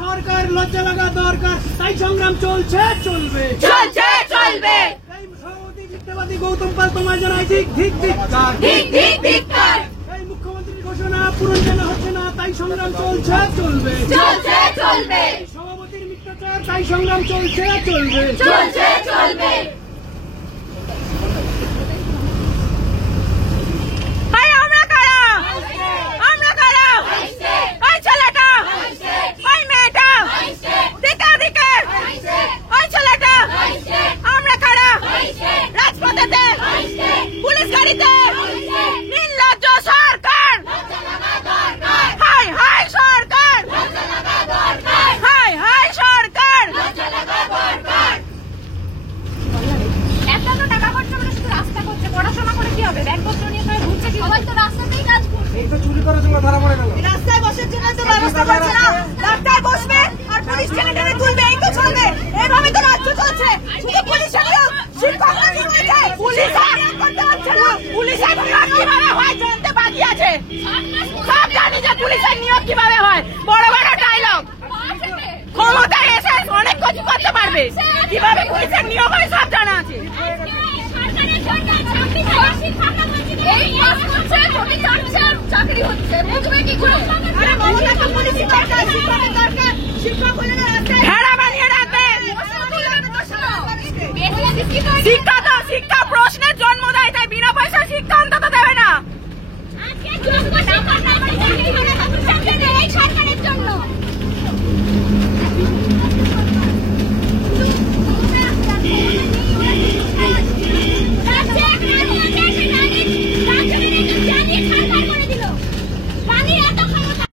সরকার লজ্জা লাগা দরকার, তাই সংগ্রাম চলছে চলবে চলছে চলবে। সভাপতি মিথ্যাবাদী গৌতম পাল তোমায় জানাই ঠিক ঠিক ধিক্কার, ঠিক ঠিক ধিক্কার। এই মুখ্যমন্ত্রীর ঘোষণা পূরণ যেন হচ্ছে না, তাই সংগ্রাম চলছে চলবে চলছে চলবে। সভাপতির মিথ্যাচার, তাই সংগ্রাম চলছে চলবে চলছে চলবে। রাস্তায় বসার জন্য তো ব্যবস্থা করছে না, রাস্তায় বসবে আর পুলিশ টেনে টেনে তুলবে, এই তো চলবে। এইভাবে তো রাজ্য চলছে। শুধু পুলিশের শিক্ষকরা কি হয়েছে, পুলিশ করতে পারছে না। পুলিশের নিয়োগ কিভাবে হয় জানতে বাকি আছে। সব জানি যে পুলিশের নিয়োগ কিভাবে হয়। বড় বড় ডায়লগ, ক্ষমতায় এসে অনেক কিছু করতে পারবে, কিভাবে পুলিশের নিয়োগ হয় সব জানা আছে। চাকরি হচ্ছে বুঝবে কি করে? ভেড়া বানিয়ে রাখবে। শিক্ষা তো শিক্ষা প্রশ্নের জন্ম দেয়, তাই বিনা পয়সা শিক্ষা অন্তত দেবে না। সরকারের জন্য